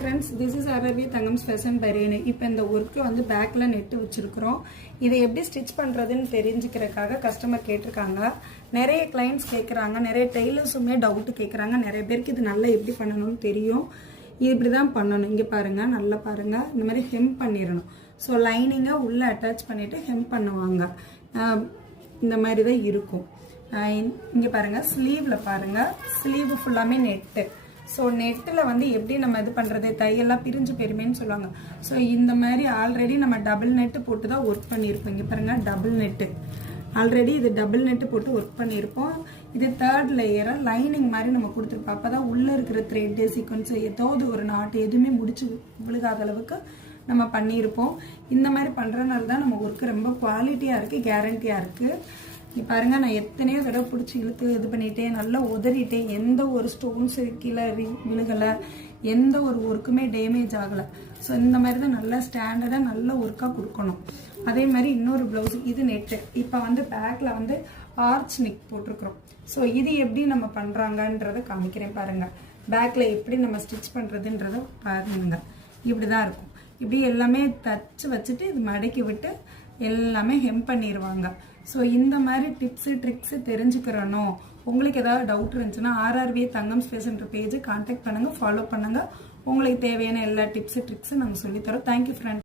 friends, this is RRV Thangam's Fashion by Renu. இப்போ இந்த work வந்து பேக்ல நெட் வச்சிருக்கோம். இதை எப்படி ஸ்டிட்ச் பண்றதுன்னு தெரிஞ்சுக்கிறதுக்காக கஸ்டமர் கேட்டிருக்காங்க. நிறைய clients கேக்குறாங்க, நிறைய டெய்லர்ஸுமே டவுட் கேக்குறாங்க. நிறைய பேருக்கு இது நல்லா எப்படி பண்ணனும்னு தெரியும். இது இப்படி தான் பண்ணனும். இங்க பாருங்க, நல்லா பாருங்க. இந்த மாதிரி ஹெம் பண்ணிரணும். சோ லைனிங்கை உள்ள அட்டாச் பண்ணிட்டு ஹெம் பண்ணுவாங்க. இந்த மாதிரி தான் இருக்கும். இங்க பாருங்க, ஸ்லீவ்ல பாருங்க. ஸ்லீவ் ஃபுல்லாமே நெட். ஸோ நெட்டில் வந்து எப்படி நம்ம இது பண்ணுறது, தையெல்லாம் பிரிஞ்சு பெருமைன்னு சொல்லுவாங்க. ஸோ இந்த மாதிரி ஆல்ரெடி நம்ம டபுள் நெட்டு போட்டு தான் ஒர்க் பண்ணியிருப்போம். இங்கே பாருங்கள், டபுள் நெட்டு ஆல்ரெடி இது டபுள் நெட்டு போட்டு ஒர்க் பண்ணியிருப்போம். இது தேர்ட் லேயராக லைனிங் மாதிரி நம்ம கொடுத்துருப்போம். அப்போ தான் உள்ளே இருக்கிற த்ரெட்டு சீக்வன்ஸு ஏதாவது ஒரு நாட்டு எதுவுமே முடிச்சு விழுகாத அளவுக்கு நம்ம பண்ணியிருப்போம். இந்த மாதிரி பண்ணுறதுனால தான் நம்ம ஒர்க்கு ரொம்ப குவாலிட்டியாக இருக்குது, கேரண்டியாக இருக்குது. நீ பாருங்க, நான் எத்தனையோ தடவை பிடிச்சி இழுத்து இது பண்ணிட்டேன், நல்லா உதறிட்டேன். எந்த ஒரு ஸ்டோன்ஸ் கீழே விழுகலை, எந்த ஒரு ஒர்க்குமே டேமேஜ் ஆகலை. ஸோ இந்த மாதிரி தான் நல்லா ஸ்டாண்டர்டாக நல்ல ஒர்க்காக கொடுக்கணும். அதே மாதிரி இன்னொரு ப்ளவுஸ், இது நெட்டு. இப்போ வந்து பேக்கில் வந்து ஆர்ச் நெக் போட்டிருக்கிறோம். ஸோ இது எப்படி நம்ம பண்ணுறாங்கன்றதை காமிக்கிறேன் பாருங்கள். பேக்கில் எப்படி நம்ம ஸ்டிச் பண்ணுறதுன்றதை பாருங்க. இப்படி தான் இருக்கும். இப்படி எல்லாமே தச்சு வச்சுட்டு இது மடக்கி விட்டு எல்லாமே ஹெம் பண்ணிடுவாங்க. ஸோ இந்த மாதிரி டிப்ஸு ட்ரிக்ஸு தெரிஞ்சுக்கிறணும். உங்களுக்கு ஏதாவது டவுட் இருந்துச்சுன்னா RRV தங்கம் ஃபேஷன் பேஜ் கான்டாக்ட் பண்ணுங்கள், ஃபாலோ பண்ணுங்கள். உங்களுக்கு தேவையான எல்லா டிப்ஸு ட்ரிக்ஸும் நாங்கள் சொல்லித்தரோம். Thank you friend.